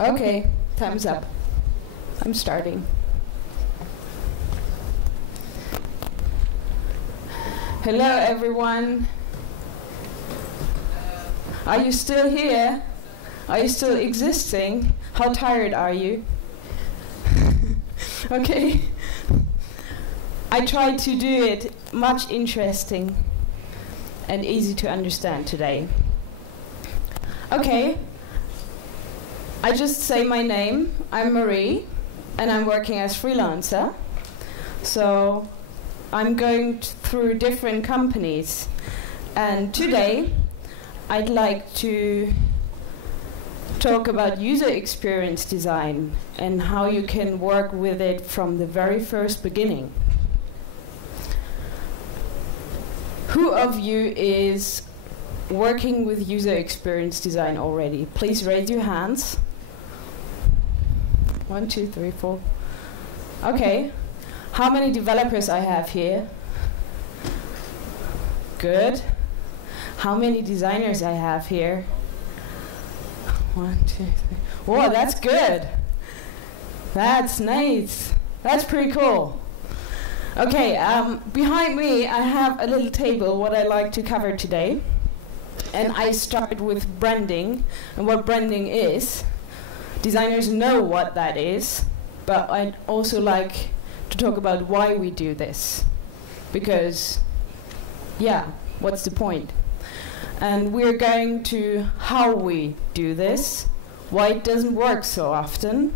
Okay, time's up. I'm starting. Hello, everyone. Are you still here? Are you still existing? How tired are you? Okay. I tried to do it much interesting and easy to understand today. Okay. I just say my name. I'm Marie, and I'm working as freelancer. So I'm going through different companies, and today I'd like to talk about user experience design and how you can work with it from the very first beginning. Who of you is working with user experience design already? Please raise your hands. 1, 2, 3, 4. Okay. How many developers I have here? Good. How many designers I have here? 1, 2, 3. Whoa, that's good. That's nice. That's pretty cool. Okay, behind me I have a little table what I like to cover today. And I start with branding and what branding is. Designers know what that is, but I'd also like to talk about why we do this. Because, yeah, what's the point? And we're going to how we do this, why it doesn't work so often,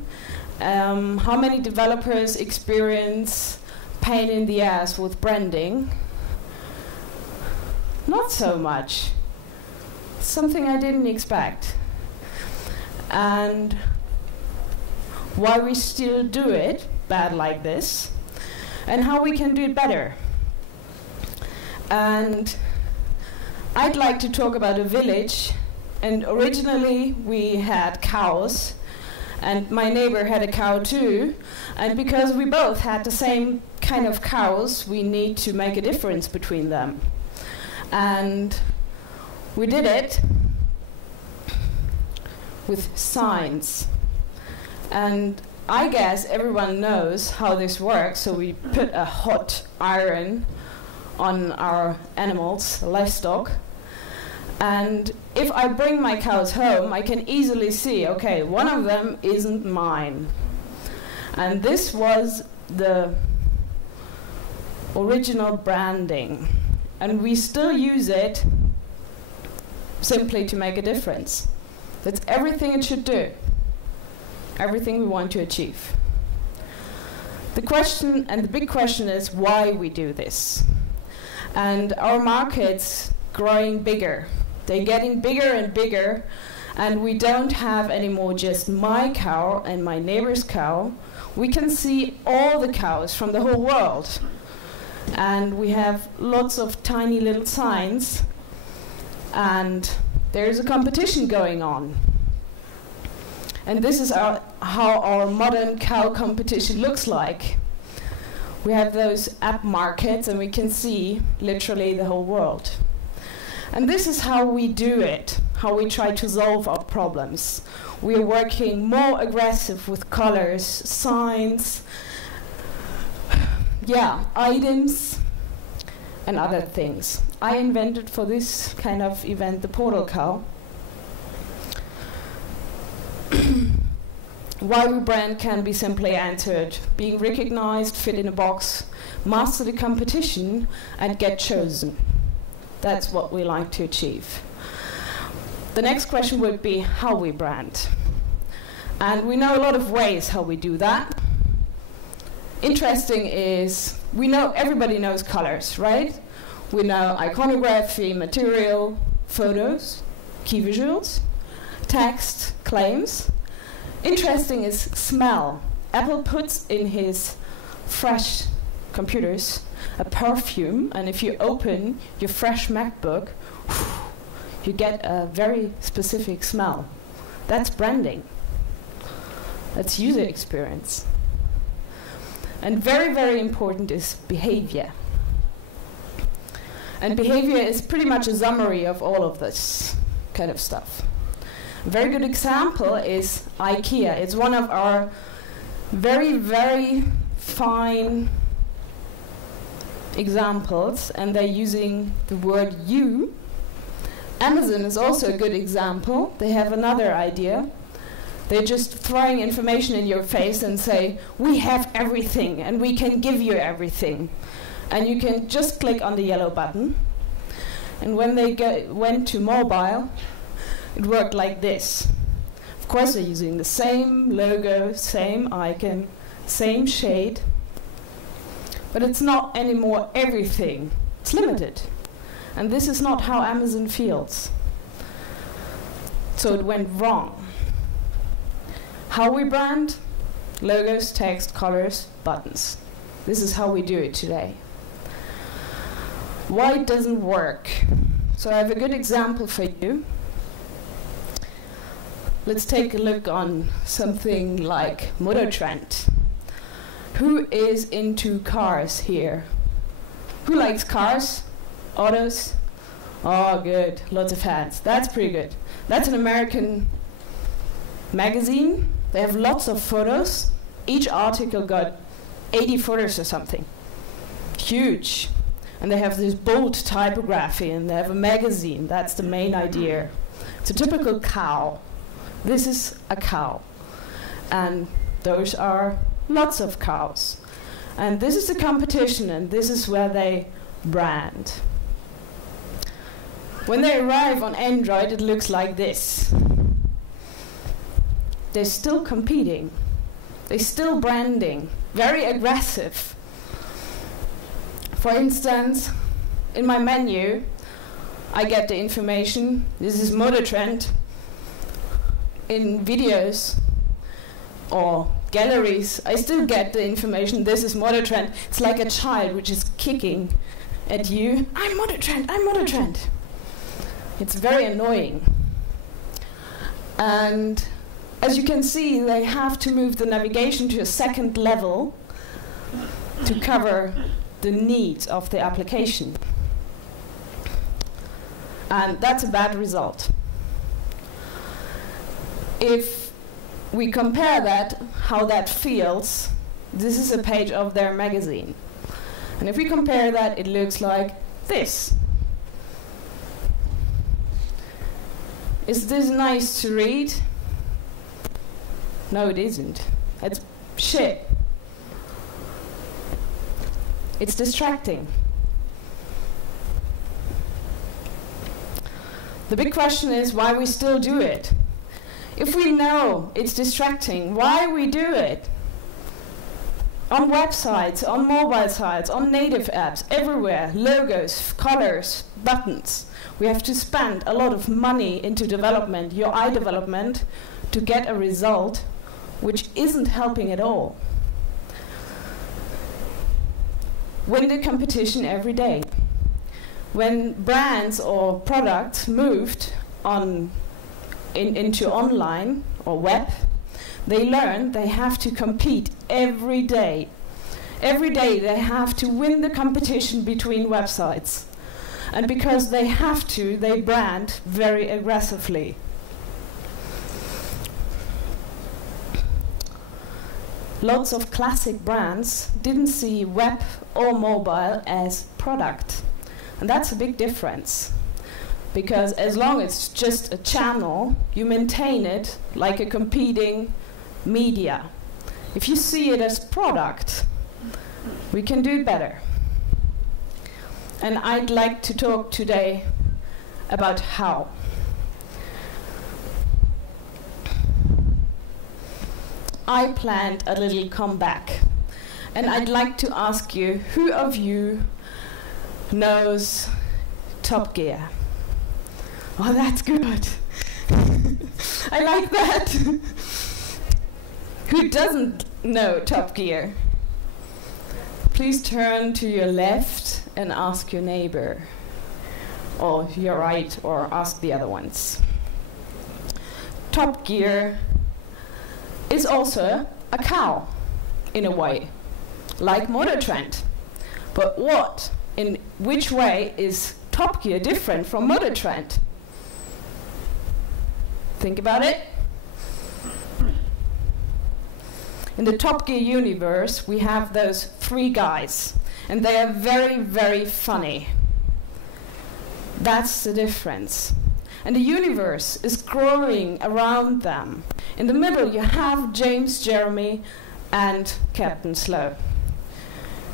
how many developers experience pain in the ass with branding. Not so much. Something I didn't expect. And why we still do it bad like this, and how we can do it better. And I'd like to talk about a village, and originally we had cows, and my neighbor had a cow too, and because we both had the same kind of cows, we need to make a difference between them. And we did it with signs. And I guess everyone knows how this works, so we put a hot iron on our animals, livestock. And if I bring my cows home, I can easily see, okay, one of them isn't mine. And this was the original branding. And we still use it simply to make a difference. That's everything it should do. Everything we want to achieve. The question, and the big question, is why we do this. And our market's growing bigger. They're getting bigger and bigger, and we don't have anymore just my cow and my neighbor's cow. We can see all the cows from the whole world. And we have lots of tiny little signs, and there's a competition going on. And this is how our modern cow competition looks like. We have those app markets, and we can see literally the whole world. And this is how we do it, how we try to solve our problems. We are working more aggressive with colors, signs, yeah, items, and other things. I invented for this kind of event the portal cow. Why we brand can be simply answered: being recognized, fit in a box, master the competition, and get chosen. That's what we like to achieve. The next question would be how we brand. And we know a lot of ways how we do that. Interesting is, we know everybody knows colors, right? We know iconography, material, photos, key visuals, text, claims. Interesting is smell. Apple puts in his fresh computers a perfume, and if you open your fresh MacBook, you get a very specific smell. That's branding. That's user experience. And very, very important is behavior. And behavior is pretty much a summary of all of this kind of stuff. A very good example is IKEA. It's one of our very, very fine examples, and they're using the word you. Amazon is also a good example. They have another idea. They're just throwing information in your face and say, we have everything and we can give you everything. And you can just click on the yellow button. And when they went to mobile, it worked like this. Of course, they're using the same logo, same icon, same shade. But it's not anymore everything. It's limited. And this is not how Amazon feels. So it went wrong. How we brand? Logos, text, colors, buttons. This is how we do it today. Why it doesn't work? So I have a good example for you. Let's take a look on something like Motortrend. Who is into cars here? Who likes cars? Autos? Oh, good. Lots of hands. That's pretty good. That's an American magazine. They have lots of photos. Each article got 80 photos or something. Huge. And they have this bold typography, and they have a magazine. That's the main idea. It's a typical cow. This is a cow. And those are lots of cows. And this is the competition, and this is where they brand. When they arrive on Android, it looks like this. They're still competing. They're still branding. Very aggressive. For instance, in my menu, I get the information. This is Motortrend. In videos or galleries, I still get the information. This is Motortrend. It's like a child which is kicking at you. I'm Motortrend, I'm Motortrend. It's very annoying. And as you can see, they have to move the navigation to a second level to cover the needs of the application. And that's a bad result. If we compare that, how that feels, this is a page of their magazine. And if we compare that, it looks like this. Is this nice to read? No, it isn't. It's shit. It's distracting. The big question is why we still do it. If we know it's distracting, why we do it? On websites, on mobile sites, on native apps, everywhere, logos, colors, buttons. We have to spend a lot of money into development, UI development, to get a result which isn't helping at all. Win the competition every day. When brands or products moved into online or web, they learn they have to compete every day. Every day they have to win the competition between websites. And because they have to, they brand very aggressively. Lots of classic brands didn't see web or mobile as product. And that's a big difference. Because as long as it's just a channel, you maintain it like a competing media. If you see it as product, we can do it better. And I'd like to talk today about how. I planned a little comeback. And I'd like to ask you, who of you knows Top Gear? Oh, that's good. I like that. Who doesn't know Top Gear? Please turn to your left and ask your neighbor, or your right, or ask the other ones. Top Gear is also a cow, in a way, like Motortrend. But in which way is Top Gear different from Motortrend? Think about it. In the Top Gear universe, we have those 3 guys, and they are very, very funny. That's the difference. And the universe is growing around them. In the middle, you have James, Jeremy, and Captain Slow.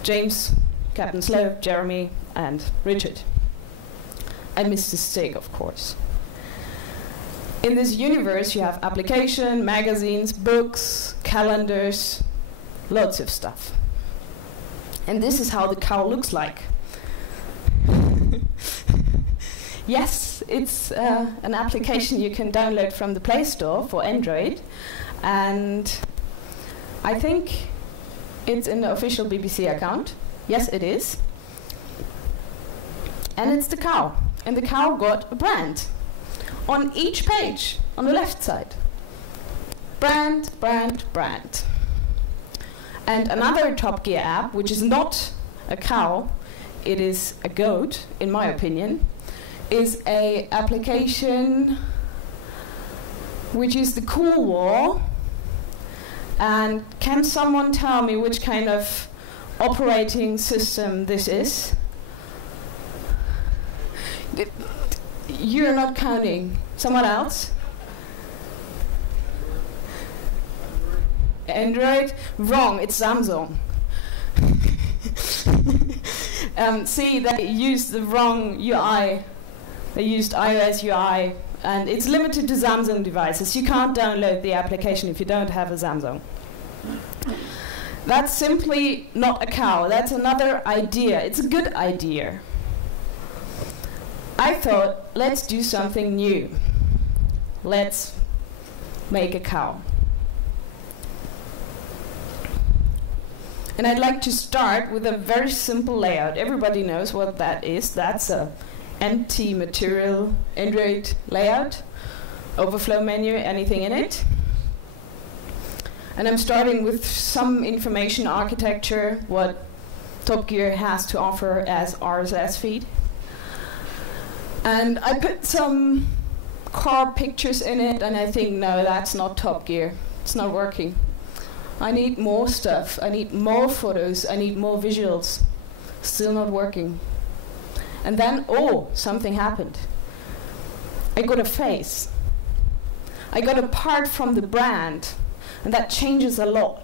James, Captain Slow, Jeremy, and Richard. And Mr. Stig, of course. In this universe, you have application, magazines, books, calendars, lots of stuff. And this is how the cow looks like. Yes, it's an application you can download from the Play Store for Android. And I think it's in the official BBC account. Yes, it is. And it's the cow. And the cow got a brand on each page on the left side. Brand, brand, brand. And another Top Gear app, which is not a cow, it is a goat, in my opinion, is a application which is the Cool Wall. And can someone tell me which kind of operating system this is? You're not counting. Someone else? Android? Wrong, it's Samsung. See, they used the wrong UI. They used iOS UI, and it's limited to Samsung devices. You can't download the application if you don't have a Samsung. That's simply not a cow. That's another idea. It's a good idea. I thought, let's do something new. Let's make a cow. And I'd like to start with a very simple layout. Everybody knows what that is. That's a empty material Android layout, overflow menu, anything in it. And I'm starting with some information architecture, what Top Gear has to offer as RSS feed. And I put some car pictures in it, and I think, no, that's not Top Gear. It's not working. I need more stuff. I need more photos. I need more visuals. Still not working. And then, oh, something happened. I got a face. I got a part from the brand, and that changes a lot.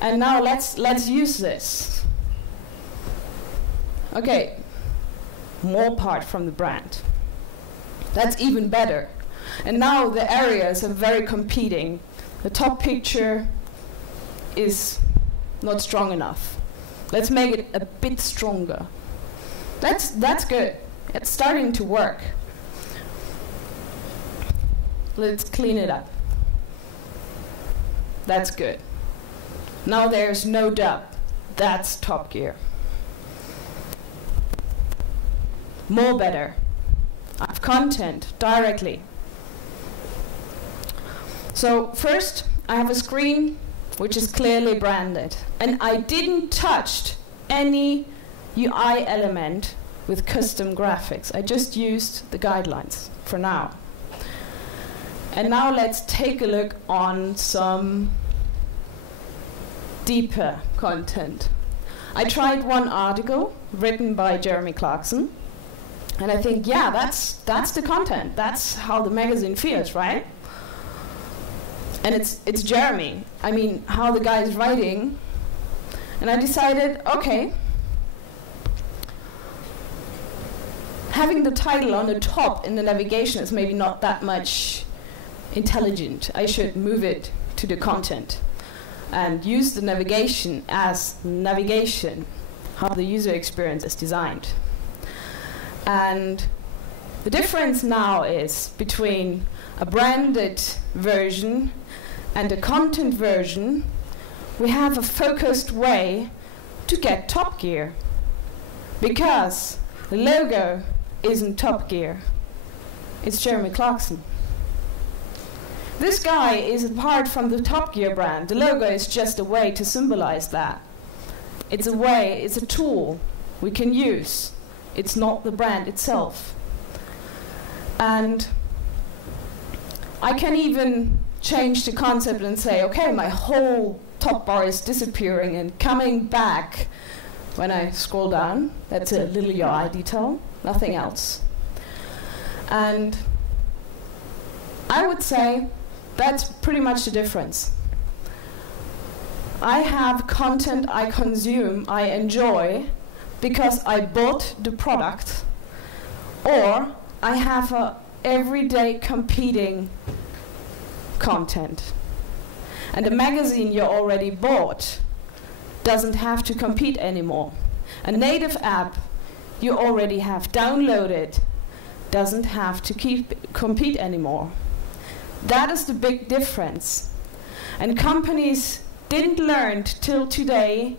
And now let's use this. Okay, more part from the brand. That's even better. And now the areas are very competing. The top picture is not strong enough. Let's make it a bit stronger. That's good. It's starting to work. Let's clean it up. That's good. Now there's no dub. That's Top Gear. More better. I have content directly. So first, I have a screen which is clearly branded. And I didn't touch any UI element with custom graphics. I just used the guidelines for now. And now let's take a look on some deeper content. I tried one article written by Jeremy Clarkson, and I think, yeah, that's the content. That's how the magazine feels, right? And it's Jeremy. I mean, how the guy is writing. And I decided, okay, having the title on the top in the navigation is maybe not that much intelligent. I should move it to the content and use the navigation as navigation, how the user experience is designed. And the difference now is between a branded version and a content version, we have a focused way to get Top Gear. Because the logo isn't Top Gear, it's Jeremy Clarkson. This guy is apart from the Top Gear brand. The logo is just a way to symbolize that. It's a way, it's a tool we can use. It's not the brand itself. And I can even change the concept and say, okay, my whole top bar is disappearing and coming back when I scroll down. That's a little UI detail, nothing else. And I would say that's pretty much the difference. I have content I consume, I enjoy, because I bought the product, or I have a everyday competing content. And the magazine you already bought doesn't have to compete anymore. A native app you already have downloaded doesn't have to compete anymore. That is the big difference. And companies didn't learn till today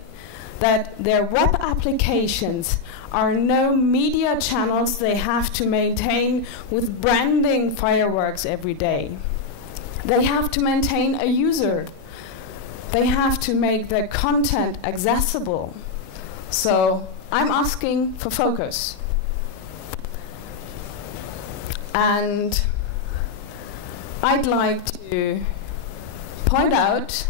that their web applications are no media channels they have to maintain with branding fireworks every day. They have to maintain a user. They have to make their content accessible. So I'm asking for focus. And I'd like to point out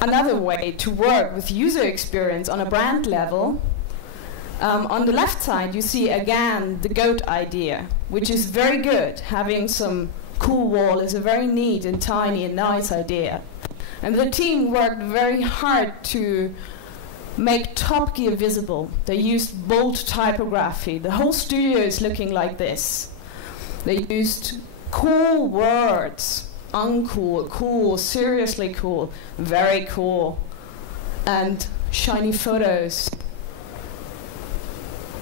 another way to work with user experience on a brand level. On the left side, you see again the goat idea, which is very good. Having some cool wall is a very neat and tiny and nice idea. And the team worked very hard to make Top Gear visible. They used bold typography. The whole studio is looking like this. They used cool words. Uncool, cool, seriously cool, very cool, and shiny photos.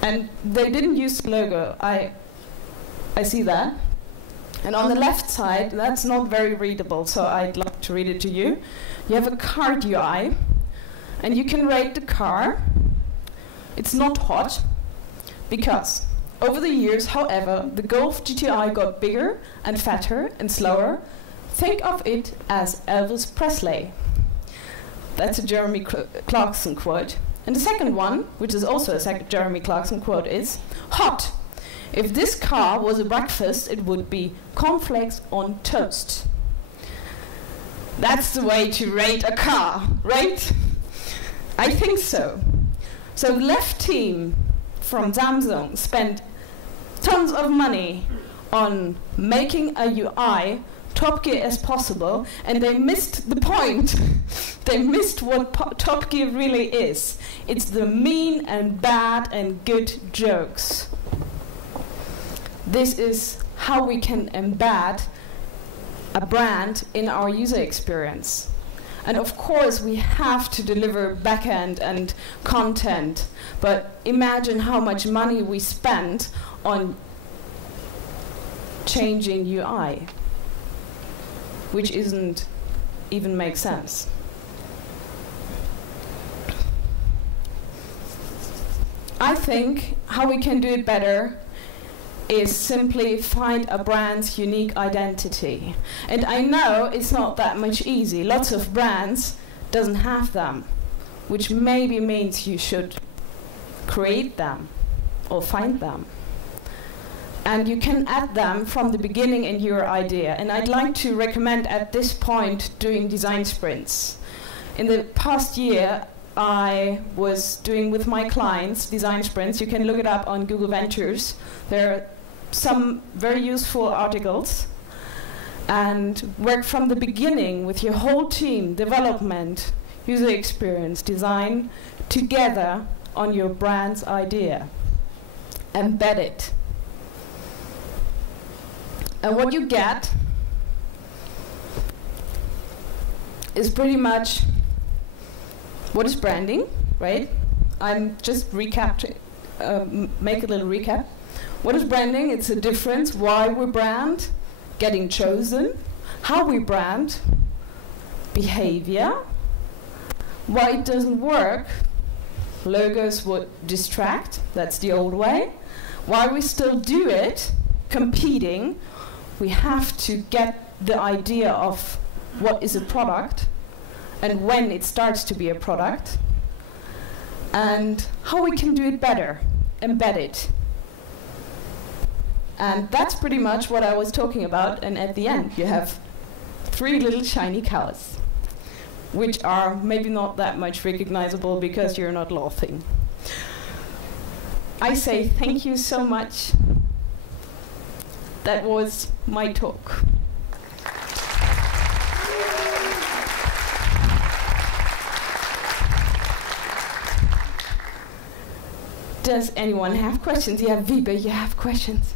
And they didn't use the logo. I see that. And on the left side, that's not very readable, so I'd like to read it to you. You have a card UI, and you can rate the car. It's not hot, because over the years, however, the Golf GTI got bigger and fatter and slower. Think of it as Elvis Presley. That's a Jeremy Clarkson quote. And the second one, which is also a Jeremy Clarkson quote, is hot. If this car was a breakfast, it would be cornflakes on toast. That's the way to rate a car, right? I think so. So the left team from Samsung spent tons of money on making a UI Top Gear as possible, and they missed the point. They missed what Top Gear really is. It's the mean and bad and good jokes. This is how we can embed a brand in our user experience. And of course, we have to deliver backend and content, but imagine how much money we spend on changing UI, which isn't even make sense. I think how we can do it better is simply find a brand's unique identity. And I know it's not that much easy. Lots of brands doesn't have them, which maybe means you should create them or find them. And you can add them from the beginning in your idea. And I'd like to recommend at this point doing design sprints. In the past year, I was doing with my clients design sprints. You can look it up on Google Ventures. There are some very useful articles. And work from the beginning with your whole team, development, user experience, design, together on your brand's idea. Embed it. And what you get is pretty much what is branding, right? I'm just make a little recap. What is branding? It's a difference, why we brand, getting chosen, how we brand, behavior, why it doesn't work, logos would distract, that's the old way, why we still do it, competing, we have to get the idea of what is a product and when it starts to be a product, and how we can do it better, embed it. And that's pretty much what I was talking about. And at the end, you have 3 little shiny cows, which are maybe not that much recognizable because you're not laughing. I say thank you so much. That was my talk. Does anyone have questions? Yeah, Wiebe, you have questions.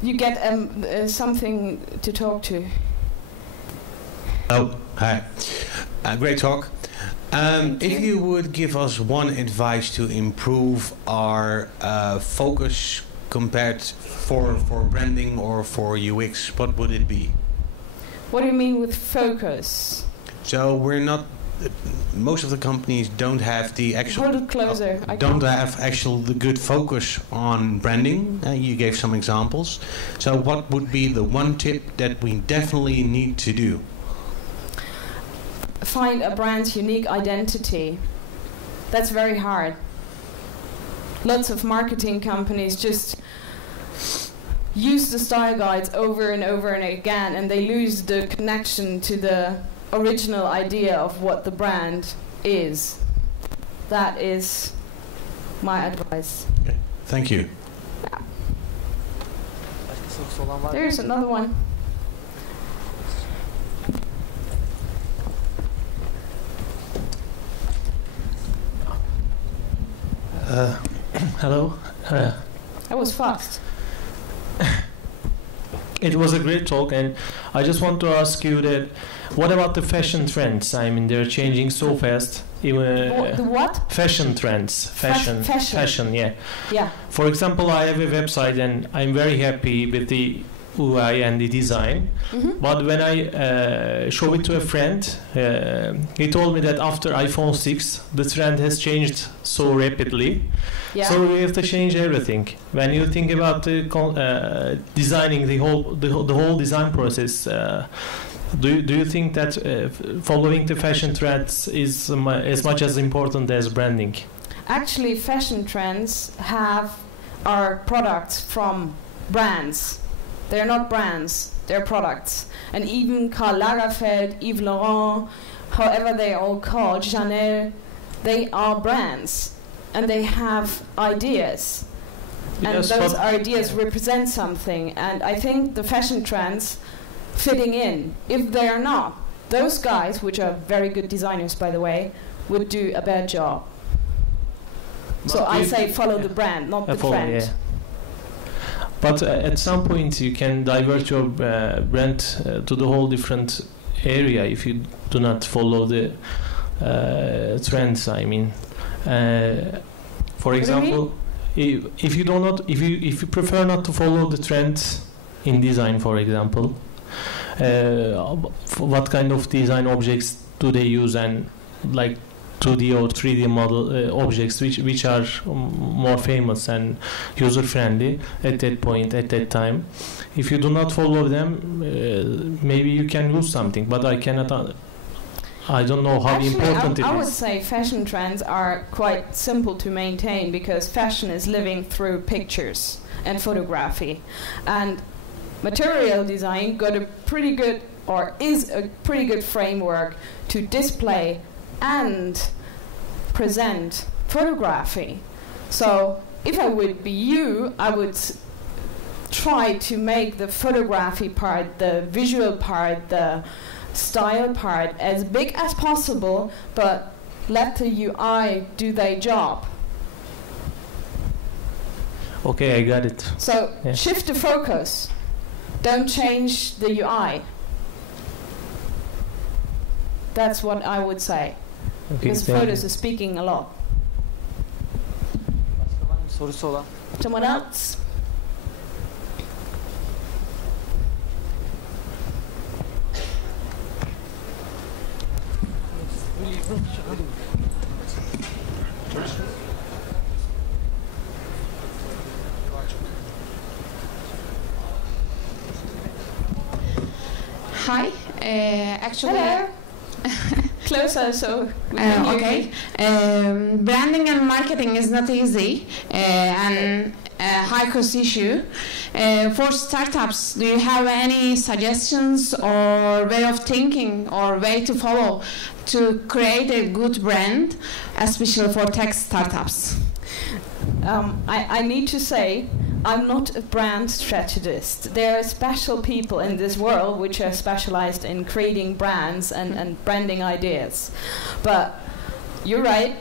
You get something to talk to. Oh, hi. Great talk. If you would give us one advice to improve our focus compared for branding or for UX, what would it be? What do you mean with focus? So we're not. Most of the companies don't have the actual. Hold it closer. Don't have the good focus on branding. You gave some examples. So what would be the one tip that we definitely need to do? Find a brand's unique identity. That's very hard. Lots of marketing companies just use the style guides over and over and again, and they lose the connection to the original idea of what the brand is. That is my advice. Okay. Thank you. Yeah. There's another one. Hello. That was fast. It was a great talk, and I just want to ask you that, what about the fashion trends? I mean, they're changing so fast. The what? Fashion trends. Fashion, yeah. Yeah. For example, I have a website, and I'm very happy with the UI and the design. Mm-hmm. But when I show it to a friend, he told me that after iPhone 6, the trend has changed so rapidly. Yeah. So we have to change everything. When you think about designing the whole design process, do you think that following the fashion trends is as much as important as branding? Actually, fashion trends are products from brands. They're not brands, they're products. And even Karl Lagerfeld, Yves Laurent, however they are all called, Chanel, they are brands. And they have ideas. And Yes, those ideas represent something. And I think the fashion trends fitting in, if they are not, those guys, which are very good designers by the way, would do a bad job. So I say follow the brand, not the trend. Yeah. But at some point you can divert your brand to the whole different area if you do not follow the trends. I mean, for example, if you prefer not to follow the trends in design, for example, what kind of design objects do they use, and like 2D or 3D model objects which are more famous and user friendly at that point, at that time. If you do not follow them, maybe you can lose something, but I don't know how important it is. I would say fashion trends are quite simple to maintain because fashion is living through pictures and photography, and material design got a pretty good, or is a pretty good framework to display and present photography. So if I would be you, I would try to make the photography part, the visual part, the style part as big as possible, but let the UI do their job. Okay, I got it. So shift the focus. Don't change the UI. That's what I would say. Okay, because photos are speaking a lot. Someone else? Hi, actually. Hello. Closer, so we can hear okay. Branding and marketing is not easy, and high cost issue. For startups, do you have any suggestions or way of thinking or way to follow to create a good brand, especially for tech startups? I need to say, I'm not a brand strategist. There are special people in this world which are specialized in creating brands and branding ideas. But you're right,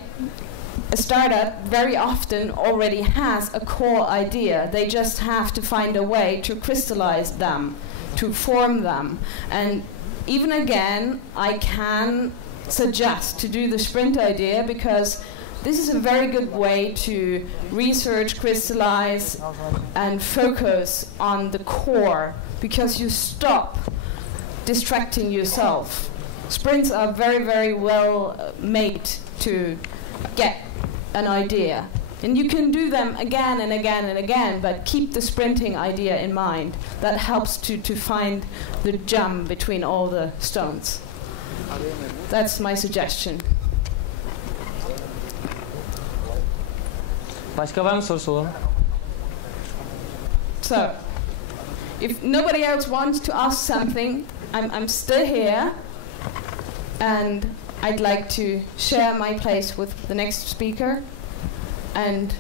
a startup very often already has a core idea. They just have to find a way to crystallize them, to form them. And even again, I can suggest to do the sprint idea, because this is a very good way to research, crystallize, and focus on the core, because you stop distracting yourself. Sprints are very, very well made to get an idea. And you can do them again and again and again, but keep the sprinting idea in mind. That helps to find the gem between all the stones. That's my suggestion. Başka var mı sorusu olan? So, if nobody else wants to ask something, I'm still here, and I'd like to share my place with the next speaker, and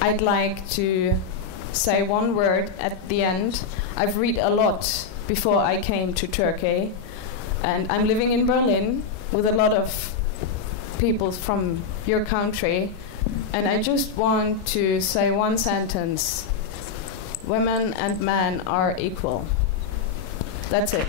I'd like to say one word at the end. I've read a lot before I came to Turkey, and I'm living in Berlin with a lot of people from your country. And I just want to say one sentence. Women and men are equal. That's it.